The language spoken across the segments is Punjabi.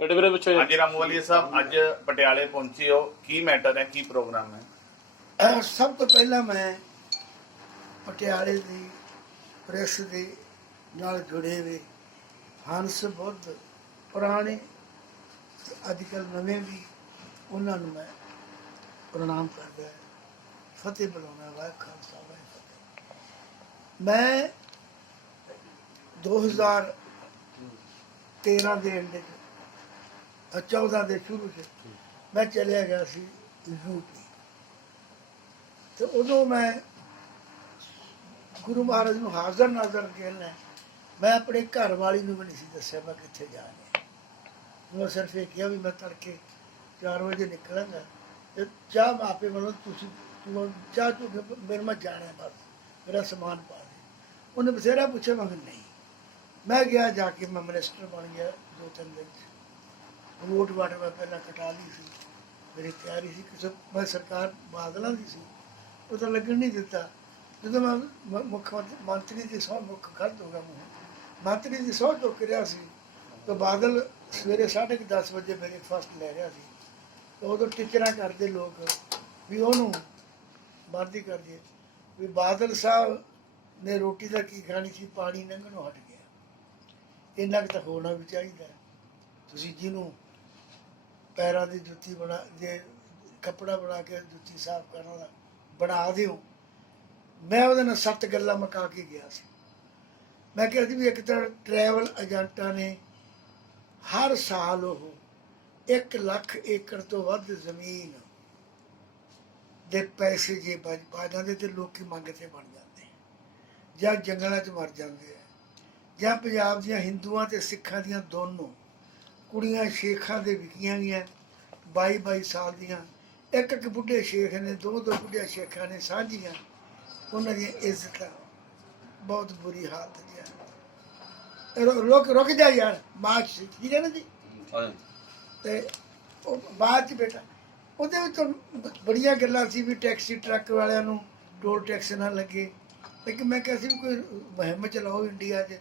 ਤੁਹਾਡੇ ਵੀਰੇ ਪੁੱਛੋ ਹਾਂਜੀ ਰਾਮੂਵਾਲੀਆ ਸਾਹਿਬ ਅੱਜ ਪਟਿਆਲੇ ਪਹੁੰਚੇ ਹੋ। ਕੀ ਮੈਟਰ ਹੈ ਕੀ ਪ੍ਰੋਗਰਾਮ ਹੈ? ਸਭ ਤੋਂ ਪਹਿਲਾਂ ਮੈਂ ਪਟਿਆਲੇ ਦੀ ਪ੍ਰੈਸ ਦੇ ਨਾਲ ਜੁੜੇ ਹੋਏ ਹੰਸ ਬੁੱਧ ਪੁਰਾਣੇ ਅੱਜ ਕੱਲ੍ਹ ਨਵੇਂ ਵੀ ਉਹਨਾਂ ਨੂੰ ਮੈਂ ਪ੍ਰਣਾਮ ਕਰਦਾ। ਫਤਿਹ ਬੁਲਾਉਣਾ ਵਾਹਿ ਖਾਲਸਾ ਵਾਹਿ ਮੈਂ 2013 ਦੇ ਅਹ 14 ਦੇ ਸ਼ੁਰੂ ਚ ਮੈਂ ਚਲਿਆ ਗਿਆ ਸੀ ਯੂਪੀ ਤੇ। ਉਦੋਂ ਮੈਂ ਗੁਰੂ ਮਹਾਰਾਜ ਨੂੰ ਹਾਜ਼ਰ ਨਾਜ਼ਰ ਕਹਿਣਾ ਮੈਂ ਆਪਣੇ ਘਰ ਵਾਲੀ ਨੂੰ ਵੀ ਨਹੀਂ ਸੀ ਦੱਸਿਆ, ਮੈਂ ਕਿੱਥੇ ਜਾ ਰਿਹਾ ਮੈਂ ਸਿਰਫ ਇਹ ਕਿਹਾ ਵੀ ਮੈਂ ਤੜਕੇ 4 ਵਜੇ ਨਿਕਲਾਂਗਾ ਤੇ ਚਾਹ ਮਾਪੇ ਵੱਲੋਂ ਤੁਸੀਂ ਤੂੰ ਚਾਹ ਤੂੰ ਮੇਰੇ ਮੈਂ ਜਾਣਾ ਬਸ, ਮੇਰਾ ਸਮਾਨ ਪਾ ਦੇ। ਉਹਨੇ ਬਥੇਰਾ ਪੁੱਛਿਆ, ਮੈਂ ਕਿਹਾ ਨਹੀਂ। ਮੈਂ ਗਿਆ ਜਾ ਕੇ ਮੈਂ ਮਿਨਿਸਟਰ ਬਣ ਗਿਆ ਦੋ ਤਿੰਨ ਦਿਨ ਚ। ਵੋਟ ਵਾਟ ਮੈਂ ਪਹਿਲਾਂ ਕਟਾ ਲਈ ਸੀ। ਮੇਰੀ ਤਿਆਰੀ ਸੀ ਕਿਸੇ ਮੈਂ ਸਰਕਾਰ ਬਾਦਲਾਂ ਦੀ ਸੀ। ਉਹ ਤਾਂ ਲੱਗਣ ਨਹੀਂ ਦਿੱਤਾ। ਜਦੋਂ ਮੈਂ ਮੁੱਖ ਮੰਤ- ਮੰਤਰੀ ਦੀ ਸਹੁੰ ਮੁੱਖ ਖੜ੍ਹ ਹੋ ਗਿਆ ਮੂੰਹ। ਮੰਤਰੀ ਦੀ ਸਹੁੰ ਚੁੱਕ ਰਿਹਾ ਸੀ। ਤਾਂ ਬਾਦਲ ਸਵੇਰੇ 10:30 ਵਜੇ ਬ੍ਰੇਕਫਾਸਟ ਲੈ ਰਿਹਾ ਸੀ। ਤਾਂ ਉਦੋਂ ਟਿਚਰਾਂ ਕਰਦੇ ਲੋਕ ਵੀ ਉਹਨੂੰ ਵਰਦੀ ਕਰਦੇ ਵੀ ਬਾਦਲ ਸਾਹਿਬ ਨੇ ਰੋਟੀ ਦਾ ਕੀ ਖਾਣੀ ਸੀ, ਪਾਣੀ ਲੰਘਣੋਂ ਹਟ ਗਿਆ। ਇੰਨਾ ਕੁ ਤਾਂ ਹੋਣਾ ਵੀ ਚਾਹੀਦਾ। ਤੁਸੀਂ ਜਿਹਨੂੰ ਪੈਰਾਂ ਦੀ ਜੁੱਤੀ ਬਣਾ, ਜੇ ਕੱਪੜਾ ਬਣਾ ਕੇ ਜੁੱਤੀ ਸਾਫ਼ ਕਰਨ ਦਾ ਬਣਾ ਦਿਓ। ਮੈਂ ਉਹਦੇ ਨਾਲ ਸੱਤ ਗੱਲਾਂ ਮਕਾ ਕੇ ਗਿਆ ਸੀ। ਮੈਂ ਕਿਹਾ ਸੀ ਵੀ ਇੱਕ ਤਾਂ ਟਰੈਵਲ ਏਜੰਟਾਂ ਨੇ ਹਰ ਸਾਲ ਉਹ 1 ਲੱਖ ਏਕੜ ਤੋਂ ਵੱਧ ਜ਼ਮੀਨ ਦੇ ਪੈਸੇ ਜੇ ਬਚ ਪਾ ਜਾਂਦੇ ਤੇ ਲੋਕੀ ਮੰਗ ਤੇ ਬਣ ਜਾਂਦੇ ਜਾਂ ਜੰਗਲਾਂ 'ਚ ਮਰ ਜਾਂਦੇ ਆ। ਜਾਂ ਪੰਜਾਬ ਦੀਆਂ ਹਿੰਦੂਆਂ ਤੇ ਸਿੱਖਾਂ ਦੀਆਂ ਦੋਨੋਂ ਕੁੜੀਆਂ ਸ਼ੇਖਾਂ ਦੇ ਵਿਕੀਆਂ ਗਈਆਂ 22 22 ਸਾਲ ਦੀਆਂ। ਇੱਕ ਇੱਕ ਬੁੱਢੇ ਸ਼ੇਖ ਨੇ ਦੋ ਦੋ ਬੁੱਢੇ ਸ਼ੇਖਾਂ ਨੇ ਸਾਂਝੀਆਂ ਉਹਨਾਂ ਦੀਆਂ ਇੱਜ਼ਤਾਂ। ਬਹੁਤ ਬੁਰੀ ਹਾਲਤ ਦੀਆਂ ਰੁਕ ਰੁਕ ਜਾ ਯਾਰ ਮਾਰਚ ਠੀਕ ਹੈ ਨਾ ਜੀ? ਤੇ ਉਹ ਬਾਅਦ ਚ ਬੇਟਾ ਉਹਦੇ ਵਿੱਚ ਬੜੀਆਂ ਗੱਲਾਂ ਸੀ ਵੀ ਟੈਕਸੀ ਟਰੱਕ ਵਾਲਿਆਂ ਨੂੰ ਟੋਲ ਟੈਕਸ ਨਾ ਲੱਗੇ। ਲੇਕਿਨ ਮੈਂ ਕਿਹਾ ਸੀ ਵੀ ਕੋਈ ਮੁਹਿੰਮ ਚਲਾਓ ਇੰਡੀਆ 'ਚ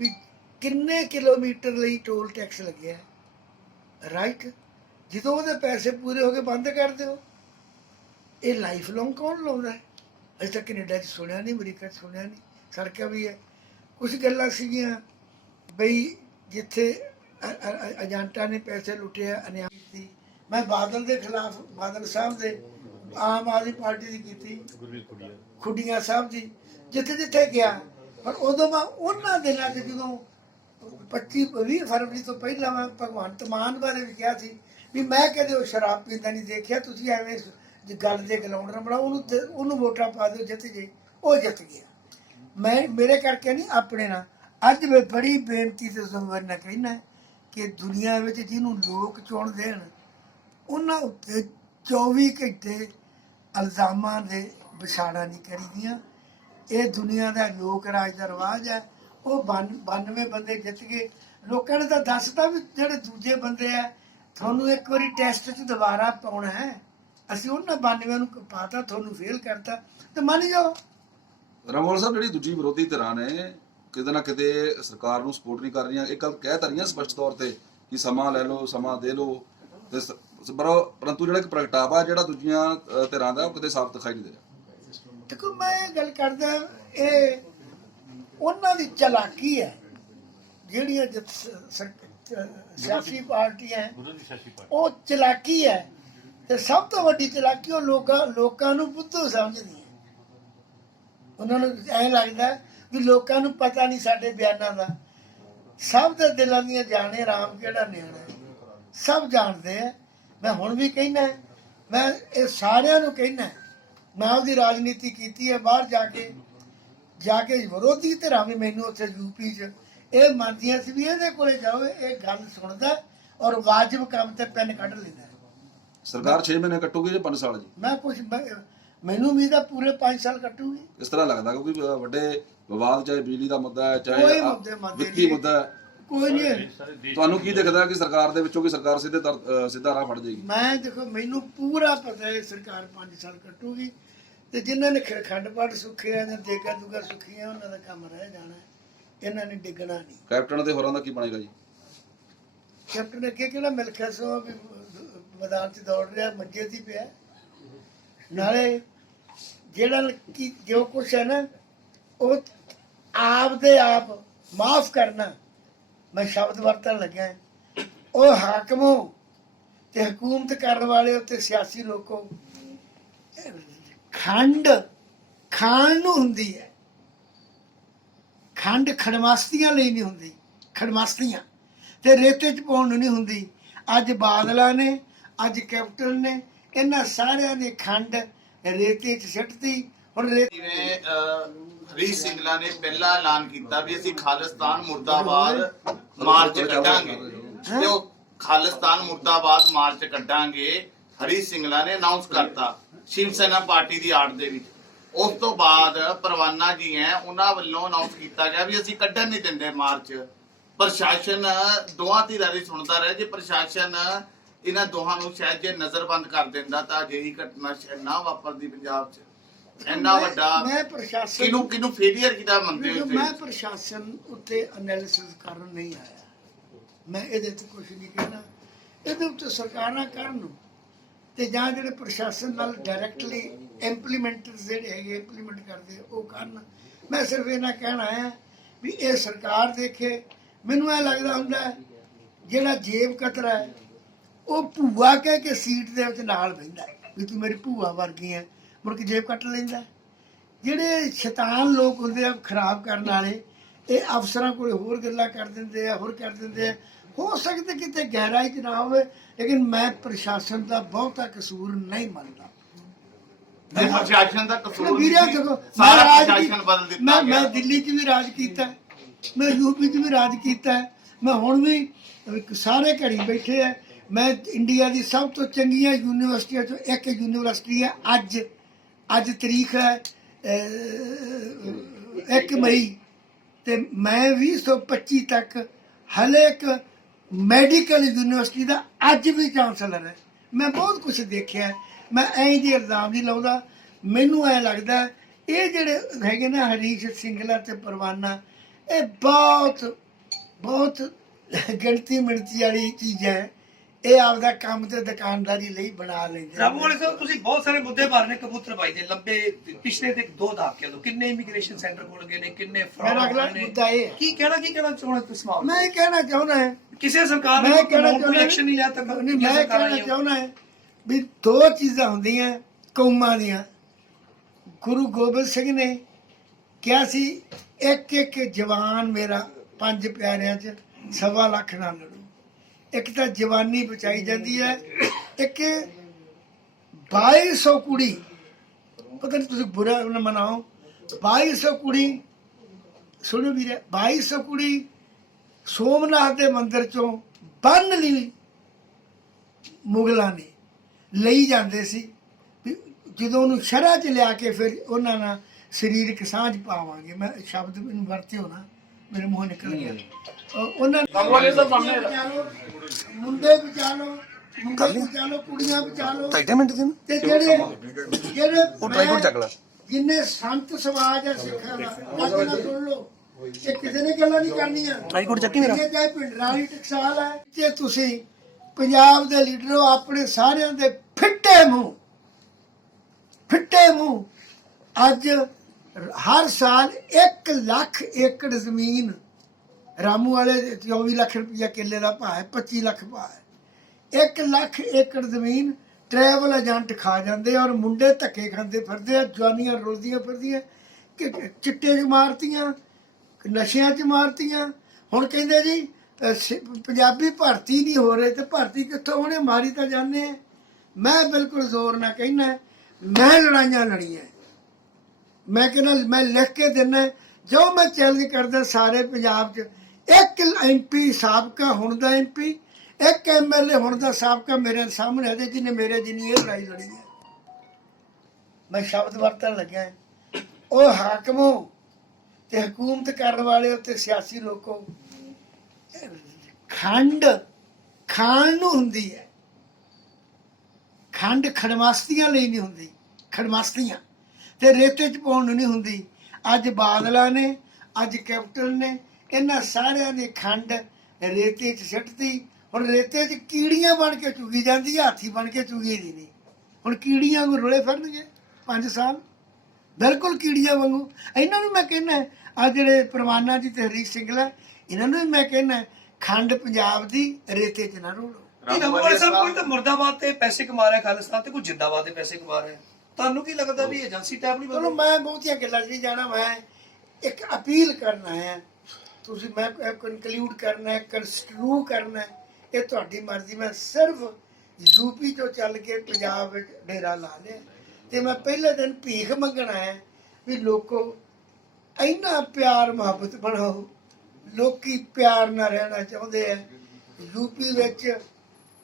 ਵੀ ਕਿੰਨੇ ਕਿਲੋਮੀਟਰ ਲਈ ਟੋਲ ਟੈਕਸ ਲੱਗਿਆ? ਰਾਈਟ ਜਦੋਂ ਉਹਦੇ ਪੈਸੇ ਪੂਰੇ ਹੋ ਗਏ ਬੰਦ ਕਰ ਦਿਓ। ਇਹ ਲਾਈਫ ਲੌਂਗ ਕੌਣ ਲਾਉਂਦਾ? ਹੈ ਅਜੇ ਤੱਕ ਕੈਨੇਡਾ 'ਚ ਸੁਣਿਆ ਨਹੀਂ ਅਮਰੀਕਾ 'ਚ ਸੁਣਿਆ ਨਹੀਂ ਸੜਕਾਂ ਵੀ ਹੈ। ਕੁਝ ਗੱਲਾਂ ਸੀਗੀਆਂ ਬਈ ਜਿੱਥੇ ਏਜੰਟਾਂ ਨੇ ਪੈਸੇ ਲੁੱਟੇ ਆ ਅਨਿਆਂ ਕੀਤੀ। ਮੈਂ ਬਾਦਲ ਦੇ ਖਿਲਾਫ ਬਾਦਲ ਸਾਹਿਬ ਦੇ ਆਮ ਆਦਮੀ ਪਾਰਟੀ ਦੀ ਕੀਤੀ। ਖੁੱਡੀਆਂ। ਸਾਹਿਬ ਜੀ ਜਿੱਥੇ ਜਿੱਥੇ ਗਿਆ। ਪਰ ਉਦੋਂ ਮੈਂ ਉਹਨਾਂ ਦਿਨਾਂ 'ਚ ਜਦੋਂ 25 20 ਫਰਵਰੀ ਤੋਂ ਪਹਿਲਾਂ ਮੈਂ ਭਗਵੰਤ ਮਾਨ ਬਾਰੇ ਵੀ ਕਿਹਾ ਸੀ ਵੀ ਮੈਂ ਕਦੇ ਉਹ ਸ਼ਰਾਬ ਪੀਂਦਾ ਨਹੀਂ ਦੇਖਿਆ, ਤੁਸੀਂ ਐਵੇਂ ਗੱਲ ਦੇ ਗਲਾਉਂਡਰ ਬਣਾਓ, ਉਹਨੂੰ ਉਹਨੂੰ ਵੋਟਾਂ ਪਾ ਦਿਓ, ਜਿੱਤ ਜੇ ਉਹ ਜਿੱਤ ਗਿਆ। ਮੈਂ, ਮੇਰੇ ਕਰਕੇ ਨਹੀਂ, ਆਪਣੇ ਨਾਲ। ਅੱਜ ਮੈਂ ਬੜੀ ਬੇਨਤੀ ਤੇ ਜ਼ਮਰ ਨਾਲ ਕਹਿਣਾ ਕਿ ਦੁਨੀਆ ਵਿੱਚ ਜਿਹਨੂੰ ਲੋਕ ਚੁਣ ਦੇਣ, ਉਹਨਾਂ ਉੱਤੇ 24 ਘੰਟੇ ਇਲਜ਼ਾਮਾਂ ਦੇ ਵਿਛਾੜਾ ਨਹੀਂ ਕਰੀਦੀਆਂ। ਇਹ ਦੁਨੀਆ ਦਾ ਲੋਕ ਰਾਜ ਦਾ ਰਿਵਾਜ ਹੈ। ਉਹ 92 ਬੰਦੇ ਜਿੱਤ ਗਏ। ਲੋਕਾਂ ਨੇ ਤਾਂ ਦੱਸਤਾ ਵੀ ਜਿਹੜੇ ਦੂਜੇ ਬੰਦੇ ਆ ਤੁਹਾਨੂੰ ਇੱਕ ਵਾਰੀ ਟੈਸਟ 'ਚ ਦੁਬਾਰਾ ਪਾਉਣਾ ਹੈ। ਅਸੀਂ ਉਹਨਾਂ 92 ਨੂੰ ਪਾਤਾ ਤੁਹਾਨੂੰ ਫੇਲ ਕਰਤਾ। ਤੇ ਮੰਨ ਜਾਓ। ਰਮੋਲ ਸਾਹਿਬ ਜਿਹੜੀ ਦੂਜੀ ਵਿਰੋਧੀ ਧਿਰਾਂ ਨੇ ਕਿਤੇ ਨਾ ਕਿਤੇ ਸਰਕਾਰ ਨੂੰ ਸਪੋਰਟ ਨਹੀਂ ਕਰ ਰਹੀਆਂ। ਇਹ ਗੱਲ ਕਹਿ ਤਾਂ ਰਹੀਆਂ ਸਪਸ਼ਟ ਤੌਰ ਤੇ ਕਿ ਸਮਾਂ ਲੈ ਲਓ ਸਮਾਂ ਦੇ ਲਓ। ਤੇ ਪਰੰਤੂ ਜਿਹੜਾ ਇੱਕ ਪ੍ਰਗਟਾਵਾ ਜਿਹੜਾ ਦੂਜੀਆਂ ਧਿਰਾਂ ਦਾ ਉਹ ਕਿਤੇ ਸਾਫ਼ ਦਿਖਾਈ ਨਹੀਂ ਦੇ ਰਿਹਾ। ਦੇਖੋ ਮੈਂ ਇਹ ਗੱਲ ਕਰਦਾ ਇਹ ਉਹਨਾਂ ਦੀ ਚਲਾਕੀ ਹੈ ਜਿਹੜੀਆਂ ਜਿਤ- ਸਿਆਸੀ ਪਾਰਟੀਆਂ ਉਹ ਚਲਾਕੀ ਹੈ। ਤੇ ਸਭ ਤੋਂ ਵੱਡੀ ਚਲਾਕੀ ਉਹ ਲੋਕਾਂ ਲੋਕਾਂ ਨੂੰ ਬੁੱਧੂ ਸਮਝਦੀ ਹੈ। ਉਹਨਾਂ ਨੂੰ ਐਂ ਲੱਗਦਾ ਵੀ ਲੋਕਾਂ ਨੂੰ ਪਤਾ ਨਹੀਂ ਸਾਡੇ ਬਿਆਨਾਂ ਦਾ। ਸਭ ਦੇ ਦਿਲਾਂ ਦੀਆਂ ਜਾਣੇ ਰਾਮ ਕਿਹੜਾ ਹੈ? ਸਭ ਜਾਣਦੇ ਆ ਮੈਂ ਹੁਣ ਵੀ ਕਹਿਣਾ ਮੈਂ ਇਹ ਸਾਰਿਆਂ ਨੂੰ ਕਹਿਣਾ ਮੈਂ ਉਹਦੀ ਰਾਜਨੀਤੀ ਕੀਤੀ ਹੈ ਬਾਹਰ ਜਾ ਕੇ ਜਾ ਕੇ ਵਿਰੋਧੀ ਧਿਰਾਂ ਵੀ ਮੈਨੂੰ ਉੱਥੇ ਯੂਪੀ 'ਚ ਇਹ ਮੰਨਦੀਆਂ ਸੀ ਵੀ ਇਹਦੇ ਕੋਲੇ ਜਾਓ ਇਹ ਗੱਲ ਸੁਣਦਾ ਔਰ ਵਾਜਬ ਕੰਮ ਤੇ ਪੈਨ ਕੱਢ ਲੈਂਦਾ ਸਰਕਾਰ 6 ਮਹੀਨੇ ਕੱਟੂਗੀ ਜਾਂ 5 ਸਾਲ ਜੀ? ਮੈਂ ਕੁਝ ਮੈਨੂੰ ਉਮੀਦ ਆ ਪੂਰੇ 5 ਸਾਲ ਕੱਟੂਗੀ। ਇਸ ਤਰ੍ਹਾਂ ਲੱਗਦਾ ਕਿਉਂਕਿ ਵੱਡੇ ਵਿਵਾਦ ਚਾਹੇ ਬਿਜਲੀ ਦਾ ਮੁੱਦਾ ਹੈ ਕੋਈ ਚਾਹੇ ਮੁੱਦੇ ਅ, ਮੱਦੇ ਵਿੱਤੀ ਨਹੀਂ। ਮੁੱਦਾ ਹੈ। ਕੋਈ ਨਹੀਂ। ਤੁਹਾਨੂੰ ਕੀ ਦਿਖਦਾ ਕਿ ਸਰਕਾਰ ਦੇ ਵਿੱਚੋਂ ਕਿ ਸਰਕਾਰ ਸਿੱਧੇ ਸਿੱਧਾ ਰਾਹ ਫੜ ਜਾਏਗੀ? ਮੈਂ ਦੇਖੋ ਮੈਨੂੰ ਪੂਰਾ ਪਤਾ ਹੈ ਸਰਕਾਰ 5 ਸਾਲ ਕੱਟੂਗੀ। ਤੇ ਜਿਨ੍ਹਾਂ ਨੇ ਖੰਡ ਪਾਠ ਸੁੱਖਿਆ ਜਾਂ ਦੇਗਾ ਦੁਗਾ ਸੁੱਖੀਆਂ ਉਹਨਾਂ ਦਾ ਕੰਮ ਰਹਿ ਜਾਣਾ। ਇਹਨਾਂ ਨੇ ਡਿੱਗਣਾ ਨਹੀਂ। ਕੈਪਟਨ ਦੇ ਹੋਰਾਂ ਦਾ ਕੀ ਬਣੇਗਾ ਜੀ? ਕੈਪਟਨ ਨੇ ਅੱਗੇ ਕਿਹੜਾ ਮਿਲਖਿਆ ਸੋ ਵੀ ਮੈਦਾਨ 'ਚ ਦੌੜ ਰਿਹਾ ਮੰਜੇ ਦੀ ਪਿਆ। ਨਾਲੇ ਜਿਹੜਾ ਕੀ ਜੋ ਕੁਛ ਹੈ ਨਾ ਉਹ ਆਪ ਦੇ ਆਪ ਮਾਫ ਕਰਨਾ। ਮੈਂ ਸ਼ਬਦ ਵਰਤਣ ਲੱਗਿਆ। ਉਹ ਹਾਕਮੋ ਤੇ ਹਕੂਮਤ ਕਰਨ ਵਾਲੇ ਤੇ ਸਿਆਸੀ ਲੋਕੋ। ਖੰਡ ਖਾਣ ਨੂੰ ਹੁੰਦੀ ਹੈ। ਖੰਡ ਖੜਮਾਸਤੀਆਂ ਲਈ ਨਹੀਂ ਹੁੰਦੀ ਖੜਮਾਸਤੀਆਂ। ਤੇ ਰੇਤੇ ਚ ਪਾਉਣ ਨੂੰ ਨਹੀਂ ਹੁੰਦੀ। ਅੱਜ ਬਾਦਲਾਂ ਨੇ ਅੱਜ ਕੈਪਟਨ ਨੇ ਇਹਨਾਂ ਸਾਰਿਆਂ ਨੇ ਖੰਡ ਰੇਤੇ ਚ ਸਿੱਟਤੀ। ਹੁਣ ਰੇਤ ਹਰੀ ਸਿੰਘਲਾ ਨੇ ਪਹਿਲਾ ਐਲਾਨ ਕੀਤਾ ਵੀ ਅਸੀਂ ਖਾਲਿਸਤਾਨ ਮੁਰਦਾਬਾਦ ਮਾਰਚ ਕੱਢਾਂਗੇ। ਤੇ ਉਹ ਖਾਲਿਸਤਾਨ ਮੁਰਦਾਬਾਦ ਮਾਰਚ ਕੱਢਾਂਗੇ। ਹਰੀ ਸਿੰਘਲਾ ਨੇ ਅਨਾਉਂਸ ਕਰਤਾ ਸ਼ਿਵ ਸੈਨਾ ਪਾਰਟੀ ਦੀ ਆੜ ਦੇ ਵਿੱਚ। ਉਸ ਤੋਂ ਬਾਅਦ ਪਰਵਾਨਾ ਜੀ ਹੈ ਉਹਨਾਂ ਵੱਲੋਂ ਅਨਾਉਂਸ ਕੀਤਾ ਗਿਆ ਵੀ ਅਸੀਂ ਕੱਢਣ ਨਹੀਂ ਦਿੰਦੇ ਮਾਰਚ। ਪ੍ਰਸ਼ਾਸਨ ਦੋਹਾਂ ਧਿਰਾਂ ਦੀ ਸੁਣਦਾ ਰਿਹਾ ਜੇ ਪ੍ਰਸ਼ਾਸਨ ਇਹਨਾਂ ਦੋਹਾਂ ਨੂੰ ਸ਼ਾਇਦ ਜੇ ਨਜ਼ਰਬੰਦ ਕਰ ਦਿੰਦਾ ਤਾਂ ਅਜਿਹੀ ਘਟਨਾ ਸ਼ਾਇਦ ਨਾ ਵਾਪਰਦੀ ਪੰਜਾਬ 'ਚ। ਇੰਨਾ ਵੱਡਾ ਮੈਂ ਪ੍ਰਸ਼ਾਸਨ ਕਿਹਨੂੰ ਕਿਹਨੂੰ ਫੇਲਿਅਰ ਕਿਦਾ ਮੰਨਦੇ ਹੋ ਮੈਂ? ਪ੍ਰਸ਼ਾਸਨ ਉੱਤੇ ਐਨਾਲਿਸਿਸ ਕਰਨ ਨਹੀਂ ਆਇਆ। ਮੈਂ ਇਹਦੇ ਤੇ ਕੁਝ ਨਹੀਂ ਕਹਿਣਾ। ਇਹਦੇ ਉੱਤੇ ਸਰਕਾਰਾਂ ਕਰਨ। ਤੇ ਜਾਂ ਜਿਹੜੇ ਪ੍ਰਸ਼ਾਸਨ ਨਾਲ ਡਾਇਰੈਕਟਲੀ ਇੰਪਲੀਮੈਂਟਰਸ ਜਿਹੜੇ ਹੈਗੇ ਇੰਪਲੀਮੈਂਟ ਕਰਦੇ ਉਹ ਕਰਨ। ਮੈਂ ਸਿਰਫ ਇਹਨਾਂ ਕਹਿਣਾ ਹੈ ਵੀ ਇਹ ਸਰਕਾਰ ਦੇਖੇ, ਮੈਨੂੰ ਇਹ ਲੱਗਦਾ ਹੁੰਦਾ ਜਿਹੜਾ ਜੇਬ ਕਤਰਾ ਹੈ, ਉਹ ਭੂਆ ਕਹਿ ਕੇ ਸੀਟ ਦੇ ਵਿੱਚ ਨਾਲ ਬਹਿੰਦਾ ਵੀ ਤੂੰ ਮੇਰੀ ਭੂਆ ਵਰਗੀ ਹੈ ਮੁੜ ਕੇ ਜੇਬ ਕੱਟ ਲੈਂਦਾ ਜਿਹੜੇ ਸ਼ੈਤਾਨ ਲੋਕ ਹੁੰਦੇ ਆ ਖਰਾਬ ਕਰਨ ਵਾਲੇ, ਇਹ ਅਫਸਰਾਂ ਕੋਲ ਹੋਰ ਗੱਲਾਂ ਕਰ ਦਿੰਦੇ ਆ, ਹੋਰ ਕਰ ਦਿੰਦੇ ਆ ਹੋ ਸਕਦਾ ਕਿਤੇ ਗਹਿਰਾਈ 'ਚ ਨਾ ਹੋਵੇ ਲੇਕਿਨ ਮੈਂ ਪ੍ਰਸ਼ਾਸਨ ਦਾ ਬਹੁਤਾ ਕਸੂਰ ਨਹੀਂ ਮੰਨਦਾ। ਨਹੀਂ, ਪ੍ਰਸ਼ਾਸਨ ਦਾ ਕਸੂਰ ਨਹੀਂ ਵੀਰਿਆ ਸੀ। ਸਾਰਾ ਰਾਜ ਪ੍ਰਸ਼ਾਸਨ ਬਦਲ ਦਿੱਤਾ ਮੈਂ ਗਿਆ। ਮੈਂ ਦਿੱਲੀ 'ਚ ਵੀ ਰਾਜ ਕੀਤਾ ਮੈਂ ਯੂਪੀ 'ਚ ਵੀ ਰਾਜ ਕੀਤਾ ਮੈਂ ਹੁਣ ਵੀ ਇੱਕ ਸਾਰੇ ਘੜੀ ਬੈਠੇ ਆ। ਮੈਂ ਇੰਡੀਆ ਦੀ ਸਭ ਤੋਂ ਚੰਗੀਆਂ ਯੂਨੀਵਰਸਿਟੀਆਂ ਚੋਂ ਇੱਕ ਯੂਨੀਵਰਸਿਟੀ ਹੈ ਅੱਜ। ਅੱਜ ਤਰੀਕ ਹੈ 1 ਮਈ। ਤੇ ਮੈਂ 2025 ਤੱਕ ਹਲੇ ਇੱਕ ਮੈਡੀਕਲ ਯੂਨੀਵਰਸਿਟੀ ਦਾ ਅੱਜ ਵੀ ਚਾਂਸਲਰ ਹੈ। ਮੈਂ ਬਹੁਤ ਕੁਝ ਦੇਖਿਆ ਮੈਂ ਐਂ ਜੇ ਇਲਜ਼ਾਮ ਨਹੀਂ ਲਾਉਂਦਾ। ਮੈਨੂੰ ਐ ਲੱਗਦਾ ਇਹ ਜਿਹੜੇ ਹੈਗੇ ਨਾ ਹਰੀਸ਼ ਸਿੰਗਲਾ ਤੇ ਪਰਵਾਨਾ, ਇਹ ਬਹੁਤ ਬਹੁਤ ਗਿਣਤੀ ਮਿਣਤੀ ਵਾਲੀ ਚੀਜ਼ ਹੈ। ਇਹ ਆਪਦਾ ਕੰਮ ਤੇ ਦੁਕਾਨਦਾਰੀ ਲਈ ਬਣਾ ਲੈਂਦੇ ਰੱਬ ਵਾਲੇ ਸਾਹਿਬ ਤੁਸੀਂ ਬਹੁਤ ਸਾਰੇ ਮੁੱਦੇ ਬਾਰੇ ਕਬੂਤਰ ਬਾਈ ਦੇ ਲੰਬੇ ਪਿਛਲੇ ਤੇ ਦੋ ਦਹਾਕਿਆਂ ਤੋਂ। ਕਿੰਨੇ ਇਮੀਗ੍ਰੇਸ਼ਨ ਸੈਂਟਰ ਖੁੱਲ ਗਏ ਨੇ ਕਿੰਨੇ ਮੇਰਾ fraud ਅਗਲਾ ਮੁੱਦਾ ਇਹ ਹੈ। ਕੀ ਕਹਿਣਾ ਕੀ ਕਹਿਣਾ ਚਾਹੁੰਦੇ ਤੁਸੀਂ ਮੈਂ ਇਹ ਕਹਿਣਾ ਚਾਹੁੰਦਾ ਹਾਂ। ਕਿਸੇ ਸਰਕਾਰ ਨੇ ਮੈਂ ਕੋਈ ਕਹਿਣਾ ਚਾਹੁੰਦਾ ਨਹੀਂ ਲਿਆ ਤਾਂ ਨਹੀਂ ਮੈਂ ਕਹਿਣਾ ਚਾਹੁੰਦਾ ਹਾਂ ਵੀ ਦੋ ਚੀਜ਼ਾਂ ਹੁੰਦੀਆਂ ਕੌਮਾਂ ਦੀਆਂ। ਗੁਰੂ ਗੋਬਿੰਦ ਸਿੰਘ ਨੇ ਕਿਹਾ ਸੀ ਇੱਕ ਇੱਕ ਜਵਾਨ ਮੇਰਾ ਪੰਜ ਪਿਆਰਿਆਂ 'ਚ ਸਵਾ ਲੱਖ ਨਾਲ ਲੜੂ। ਇੱਕ ਤਾਂ ਜਵਾਨੀ ਬਚਾਈ ਜਾਂਦੀ ਹੈ ਇੱਕ 2200 ਕੁੜੀ, ਪਤਾ ਨਹੀਂ ਤੁਸੀਂ ਬੁਰਾ ਨਾ ਮਨਾਓ 2200 ਕੁੜੀ ਸੁਣੋ ਵੀਰੇ 2200 ਕੁੜੀ ਸੋਮਨਾਥ ਦੇ ਮੰਦਿਰ ਚੋਂ ਬੰਨ ਲਈ ਮੁਗਲਾਂ ਨੇ, ਲਈ ਜਾਂਦੇ ਸੀ, ਵੀ ਜਦੋਂ ਉਹਨੂੰ ਸ਼ਹਿਰਾਂ 'ਚ ਲਿਆ ਕੇ ਫਿਰ ਉਹਨਾਂ ਨਾਲ ਸਰੀਰਕ ਸਾਂਝ ਪਾਵਾਂਗੇ। ਮੈਂ ਸ਼ਬਦ ਵਰਤਿਓ ਨਾ। ਮੇਰੇ ਮੂੰਹ ਨਿਕਲ ਗਿਆ। ਉਹ- ਉਹਨਾਂ ਨੇ ਮੁੰਡੇ ਬਚਾ ਲਓ ਮੁੰਡੇ ਬਚਾ ਲਓ ਕੁੜੀਆਂ ਬਚਾ ਲਓ। ਮਿੰਟ ਦੇ ਤੇ ਜਿਹੜੇ ਜਿਹੜੇ ਉਹ ਟ੍ਰਾਈਪੋਡ ਚੱਕ ਲੈ। ਜਿੰਨੇ ਸੰਤ ਸਮਾਜ ਹੈ ਸਿੱਖਾਂ ਦਾ ਉਹਨਾਂ ਨਾਲ ਸੁਣ ਲਓ। ਇਹ ਕਿਸੇ ਨੇ ਗੱਲਾਂ ਨਹੀਂ ਕਰਨੀਆਂ। ਟ੍ਰਾਈਪੋਡ ਚੱਕੀ ਮੇਰਾ। ਇਹ ਚਾਹੇ ਪਿੰਡਰਾਂ ਵਾਲੀ ਟਕਸਾਲ ਹੈ ਜੇ ਤੁਸੀਂ ਪੰਜਾਬ ਦੇ ਲੀਡਰੋ ਆਪਣੇ ਸਾਰਿਆਂ ਦੇ ਫਿੱਟੇ ਮੂੰਹ। ਫਿੱਟੇ ਮੂੰਹ। ਅੱਜ ਹਰ ਸਾਲ 1 ਲੱਖ ਏਕੜ ਜ਼ਮੀਨ ਰਾਮੂ ਵਾਲੇ 24 ਲੱਖ ਰੁਪਇਆ ਕਿੱਲੇ ਦਾ ਭਾਅ ਹੈ 25 ਲੱਖ ਭਾਅ ਹੈ। 1 ਲੱਖ ਏਕੜ ਜ਼ਮੀਨ ਟਰੈਵਲ ਏਜੰਟ ਖਾ ਜਾਂਦੇ ਔਰ ਮੁੰਡੇ ਧੱਕੇ ਖਾਂਦੇ ਫਿਰਦੇ ਆ, ਜਵਾਨੀਆਂ ਰੁਲਦੀਆਂ ਫਿਰਦੀਆਂ, ਕਿ ਚਿੱਟੇ 'ਚ ਮਾਰਤੀਆਂ, ਨਸ਼ਿਆਂ 'ਚ ਮਾਰਤੀਆਂ। ਹੁਣ ਕਹਿੰਦੇ ਜੀ ਪੰਜਾਬੀ ਭਰਤੀ ਨਹੀਂ ਹੋ ਰਹੇ ਤੇ ਭਰਤੀ ਕਿੱਥੋਂ ਹੋਣੇ? ਮਾਰੀ ਤਾਂ ਜਾਂਦੇ ਆ। ਮੈਂ ਬਿਲਕੁਲ ਜ਼ੋਰ ਨਾਲ ਕਹਿਣਾ ਮੈਂ ਲੜਾਈਆਂ ਲੜੀਆਂ। ਮੈਂ ਕਹਿੰਦਾ, ਮੈਂ ਲਿਖ ਕੇ ਦਿੰਦਾ ਜੋ ਮੈਂ ਚੈਲੰਜ ਕਰਦਾ ਸਾਰੇ ਪੰਜਾਬ 'ਚ, ਇੱਕ ਐਮਪੀ ਸਾਬਕਾ ਹੁਣ ਦਾ ਐਮਪੀ ਇੱਕ ਐਮਐਲਏ ਹੁਣ ਦਾ ਸਾਬਕਾ ਮੇਰੇ ਸਾਹਮਣੇ ਹੈ ਜਿਹਨੇ ਮੇਰੇ ਜਿੰਨੀ ਇਹ ਲੜਾਈ ਲੜੀ ਹੈ। ਮੈਂ ਸ਼ਬਦ ਵਰਤਣ ਲੱਗਿਆ ਉਹ ਹਾਕਮੋ ਤੇ ਹਕੂਮਤ ਕਰਨ ਵਾਲੇ ਤੇ ਸਿਆਸੀ ਲੋਕੋ ਖੰਡ, ਖਾਣ ਨੂੰ ਹੁੰਦੀ ਹੈ। ਖੰਡ ਖੜਮਾਸਤੀਆਂ ਲਈ ਨਹੀਂ ਹੁੰਦੀ, ਖੜਮਾਸਤੀਆਂ। ਤੇ ਰੇਤੇ ਚ ਪਾਉਣ ਨੂੰ ਨਹੀਂ ਹੁੰਦੀ। ਅੱਜ ਬਾਦਲਾਂ ਨੇ, ਅੱਜ ਕੈਪਟਨ ਨੇ, ਇਹਨਾਂ ਸਾਰਿਆਂ ਨੇ ਖੰਡ ਰੇਤੇ ਚ ਸਿੱਟਤੀ। ਹੁਣ ਰੇਤੇ 'ਚ ਕੀੜੀਆਂ ਬਣ ਕੇ ਚੁਗੀ ਜਾਂਦੀ ਆ, ਹਾਥੀ ਬਣ ਕੇ ਚੁਗੀ ਦੀ ਨਹੀਂ। ਹੁਣ ਕੀੜੀਆਂ ਨੂੰ ਰੁਲੇ ਫਿਰਨਗੇ 5 ਸਾਲ। ਬਿਲਕੁਲ ਕੀੜੀਆਂ ਵਾਂਗੂ। ਇਹਨਾਂ ਨੂੰ ਮੈਂ ਕਹਿੰਦਾ ਆ ਜਿਹੜੇ ਪ੍ਰਵਾਨਾ ਜੀ ਤੇ ਹਰੀਸ਼ ਸਿੰਘਲਾ ਇਹਨਾਂ ਨੂੰ ਵੀ ਮੈਂ ਕਹਿੰਦਾ ਖੰਡ ਪੰਜਾਬ ਦੀ ਰੇਤੇ 'ਚ ਨਾ ਰੋੜੋ। ਇਹ ਨੰਬਰ ਸਾਹਿਬ, ਕੋਈ ਤਾਂ ਮੁਰਦਾਬਾਦ ਤੇ ਪੈਸੇ ਕਮਾ ਰਿਹਾ ਖਾਲਿਸਤਾਨ ਤੇ ਕੋਈ ਜਿੰਦਾਬਾਦ 'ਤੇ ਪੈਸੇ ਕਮਾ ਰਿਹਾ। ਤੁਹਾਨੂੰ ਕੀ ਲੱਗਦਾ ਵੀ ਏਜੰਸੀ ਟੈਪ ਨਹੀਂ ਚਲੋ ਮੈਂ ਬਹੁਤੀਆਂ ਗੱਲਾਂ 'ਚ ਨਹੀਂ ਜਾਣਾ ਮੈਂ ਇੱਕ ਅਪੀਲ ਕਰਨਾ ਹੈ ਤੁਸੀਂ ਮੈਂ ਕਨਕਲੂਡ ਕਰਨਾ ਹੈ ਕੰਸਟਰੂ ਕਰਨਾ ਹੈ ਇਹ ਤੁਹਾਡੀ ਮਰਜ਼ੀ ਮੈਂ ਸਿਰਫ ਯੂਪੀ ਤੋਂ ਚੱਲ ਕੇ ਪੰਜਾਬ ਵਿੱਚ ਡੇਰਾ ਲਾ ਲਿਆ। ਤੇ ਮੈਂ ਪਹਿਲੇ ਦਿਨ ਭੀਖ ਮੰਗਣਾ ਹੈ ਵੀ ਲੋਕੋ ਇੰਨਾ ਪਿਆਰ ਮੁਹੱਬਤ ਬਣਾਓ ਲੋਕੀ ਪਿਆਰ ਨਾਲ ਰਹਿਣਾ ਚਾਹੁੰਦੇ ਆ ਯੂਪੀ ਵਿੱਚ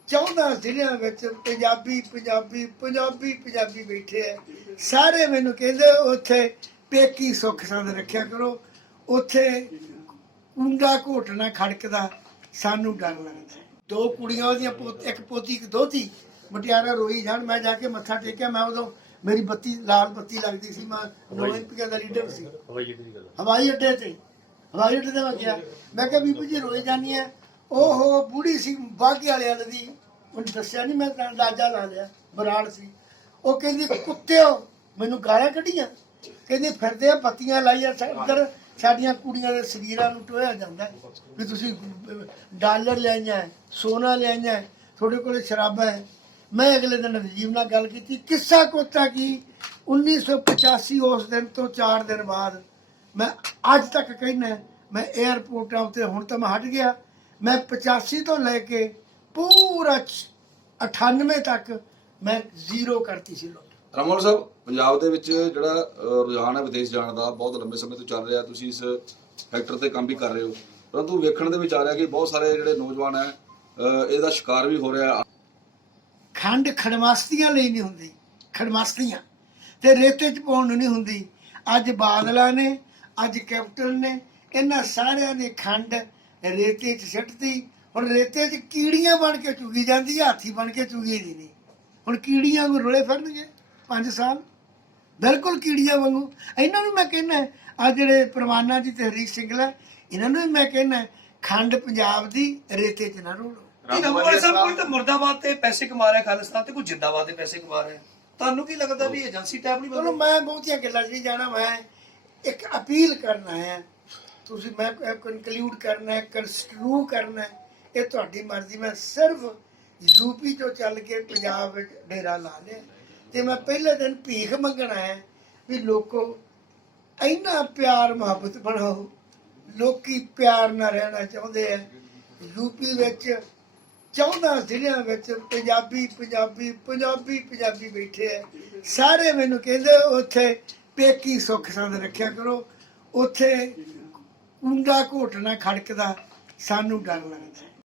14 ਜ਼ਿਲ੍ਹਿਆਂ ਵਿੱਚ ਪੰਜਾਬੀ ਪੰਜਾਬੀ ਪੰਜਾਬੀ ਪੰਜਾਬੀ ਬੈਠੇ ਆ। ਸਾਰੇ ਮੈਨੂੰ ਕਹਿੰਦੇ ਉੱਥੇ ਪੇਕੀ ਸੁੱਖ ਸੰਦ ਰੱਖਿਆ ਕਰੋ। ਉੱਥੇ ਕੁੰਡਾ ਘੋਟਣਾ ਖੜਕਦਾ ਸਾਨੂੰ ਡਰ ਲੱਗਦਾ। ਦੋ ਕੁੜੀਆਂ ਉਹਦੀਆਂ ਪੋਤ- ਇੱਕ ਪੋਤੀ ਇੱਕ ਦੋਤੀ ਮਟਿਆਰਾ ਰੋਈ ਜਾਣ ਮੈਂ ਜਾ ਕੇ ਮੱਥਾ ਟੇਕਿਆ ਮੈਂ ਉਦੋਂ ਮੇਰੀ ਬੱਤੀ ਲਾਲ ਬੱਤੀ ਲੱਗਦੀ ਸੀ ਮੈਂ ਓਲੰਪਿਕ ਦਾ ਲੀਡਰ ਸੀ। ਹਵਾਈ ਅੱਡੇ ਤੇ ਹਵਾਈ ਅੱਡੇ ਤੇ ਮੈਂ ਗਿਆ। ਮੈਂ ਕਿਹਾ ਬੀਬੀ ਜੀ ਰੋਈ ਜਾਨੀ ਹੈ ਉਹ ਬੁੜੀ ਸੀ, ਬਾਗੀ ਵਾਲਿਆਂ ਦੀ। ਉਹਨੇ ਦੱਸਿਆ ਨਹੀਂ ਮੈਂ ਤਾਂ ਅੰਦਾਜ਼ਾ ਲਾ ਲਿਆ, ਬਰਾੜ ਸੀ। ਉਹ ਕਹਿੰਦੀ, ਕੁੱਤਿਓ, ਮੈਨੂੰ ਗਾਲਾਂ ਕੱਢੀਆਂ। ਕਹਿੰਦੀ, ਫਿਰਦੇ ਆ ਪੱਤੀਆਂ ਲਾਈਆਂ ਇੱਧਰ ਸਾਡੀਆਂ ਕੁੜੀਆਂ ਦੇ ਸਰੀਰਾਂ ਨੂੰ ਟੋਇਆ ਜਾਂਦਾ ਵੀ ਤੁਸੀਂ ਡਾਲਰ ਲਿਆਈਆਂ ਸੋਨਾ ਲਿਆਈਆਂ ਤੁਹਾਡੇ ਕੋਲ ਸ਼ਰਾਬਾਂ ਹੈ। ਮੈਂ ਅਗਲੇ ਦਿਨ ਰਜੀਵ ਨਾਲ ਗੱਲ ਕੀਤੀ, ਕਿੱਸਾ ਕੋਤਾ ਕੀ? 1985 ਉਸ ਦਿਨ ਤੋਂ 4 ਦਿਨ ਬਾਅਦ ਮੈਂ ਅੱਜ ਤੱਕ ਕਹਿੰਦਾ, ਮੈਂ 에ਅਰਪੋਰਟਾਂ ਉੱਤੇ ਹੁਣ ਤਾਂ ਮੈਂ ਹਟ ਗਿਆ। ਮੈਂ 85 ਤੋਂ ਲੈ ਕੇ ਪੂਰਾ ਛ- 98 ਤੱਕ ਮੈਂ ਜ਼ੀਰੋ ਕਰਤੀ ਸੀ ਲੁੱਟ। ਰਮਨ ਸਾਹਿਬ ਪੰਜਾਬ ਦੇ ਵਿੱਚ ਜਿਹੜਾ ਰੁਝਾਨ ਹੈ ਵਿਦੇਸ਼ ਜਾਣ ਦਾ ਬਹੁਤ ਲੰਬੇ ਸਮੇਂ ਤੋਂ ਚੱਲ ਰਿਹਾ ਤੁਸੀਂ ਇਸ ਫੈਕਟਰ ਤੇ ਕੰਮ ਵੀ ਕਰ ਰਹੇ ਹੋ। ਪਰੰਤੂ ਵੇਖਣ ਦੇ ਵਿੱਚ ਆ ਰਿਹਾ ਕਿ ਬਹੁਤ ਸਾਰੇ ਜਿਹੜੇ ਨੌਜਵਾਨ ਹੈ ਇਹਦਾ ਸ਼ਿਕਾਰ ਵੀ ਹੋ ਰਿਹਾ ਖੰਡ ਖੜਮਾਸਤੀਆਂ ਲਈ ਨਹੀਂ ਹੁੰਦੀ ਖੜਮਾਸਤੀਆਂ। ਤੇ ਰੇਤੇ ਚ ਪਾਉਣ ਨੂੰ ਨਹੀਂ ਹੁੰਦੀ। ਅੱਜ ਬਾਦਲਾਂ ਨੇ ਅੱਜ ਕੈਪਟਨ ਨੇ ਇਹਨਾਂ ਸਾਰਿਆਂ ਨੇ ਖੰਡ ਰੇਤੇ ਚ ਸਿੱਟਤੀ ਹੁਣ ਰੇਤੇ ਚ ਕੀੜੀਆਂ ਬਣ ਕੇ ਚੁਗੀ ਜਾਂਦੀ ਆ, ਹਾਥੀ ਬਣ ਕੇ ਚੁਗੀ ਦੀ ਨਹੀਂ। ਹੁਣ ਕੀੜੀਆਂ ਨੂੰ ਰੁਲੇ ਫਿਰਨਗੇ 5 ਸਾਲ। ਬਿਲਕੁਲ ਕੀੜੀਆਂ ਵਾਂਗੂ। ਇਹਨਾਂ ਨੂੰ ਮੈਂ ਕਹਿੰਦਾ ਆ ਜਿਹੜੇ ਪ੍ਰਵਾਨਾ ਜੀ ਤੇ ਹਰੀਸ਼ ਸਿੰਘਲਾ ਇਹਨਾਂ ਨੂੰ ਵੀ ਮੈਂ ਕਹਿੰਦਾ ਖੰਡ ਪੰਜਾਬ ਦੀ ਰੇਤੇ ਚ ਨਾ ਇਹ ਨੰਬਰ ਸਾਹਿਬ ਕੋਈ ਤਾਂ ਮੁਰਦਾਬਾਦ ਤੇ ਪੈਸੇ ਕਮਾ ਰਿਹਾ ਖਾਲਿਸਤਾਨ ਤੇ ਕੋਈ ਜਿੰਦਾਬਾਦ ਦੇ ਪੈਸੇ ਕਮਾ ਰਿਹਾ। ਤੁਹਾਨੂੰ ਕੀ ਲੱਗਦਾ ਵੀ ਏਜੰਸੀ ਟੈਪ ਨਹੀਂ ਚਲੋ ਮੈਂ ਬਹੁਤੀਆਂ ਗੱਲਾਂ 'ਚ ਨਹੀਂ ਜਾਣਾ ਮੈਂ ਇੱਕ ਅਪੀਲ ਕਰਨਾ ਹੈ ਤੁਸੀਂ ਮੈਂ ਕਨਕਲੂਡ ਕਰਨਾ ਹੈ ਕੰਸਟਰੂ ਕਰਨਾ ਹੈ, ਇਹ ਤੁਹਾਡੀ ਮਰਜ਼ੀ। ਮੈਂ ਸਿਰਫ ਯੂਪੀ ਤੋਂ ਚੱਲ ਕੇ ਪੰਜਾਬ ਵਿੱਚ ਡੇਰਾ ਲਾ ਲਿਆ। ਤੇ ਮੈਂ ਪਹਿਲੇ ਦਿਨ ਭੀਖ ਮੰਗਣਾ ਹੈ ਵੀ ਲੋਕੋ, ਇੰਨਾ ਪਿਆਰ ਮੁਹੱਬਤ ਬਣਾਓ। ਲੋਕੀ ਪਿਆਰ ਨਾਲ ਰਹਿਣਾ ਚਾਹੁੰਦੇ ਆ। ਯੂਪੀ ਵਿੱਚ 14 ਜ਼ਿਲ੍ਹਿਆਂ ਵਿੱਚ ਪੰਜਾਬੀ ਪੰਜਾਬੀ ਪੰਜਾਬੀ ਪੰਜਾਬੀ ਬੈਠੇ ਆ। ਸਾਰੇ ਮੈਨੂੰ ਕਹਿੰਦੇ, ਉੱਥੇ ਪੇਕੀ ਸੁੱਖ ਸੰਦ ਰੱਖਿਆ ਕਰੋ। ਉੱਥੇ ਕੁੰਡਾ ਘੋਟਣਾ ਖੜਕਦਾ ਸਾਨੂੰ ਡਰ ਲੱਗਦਾ।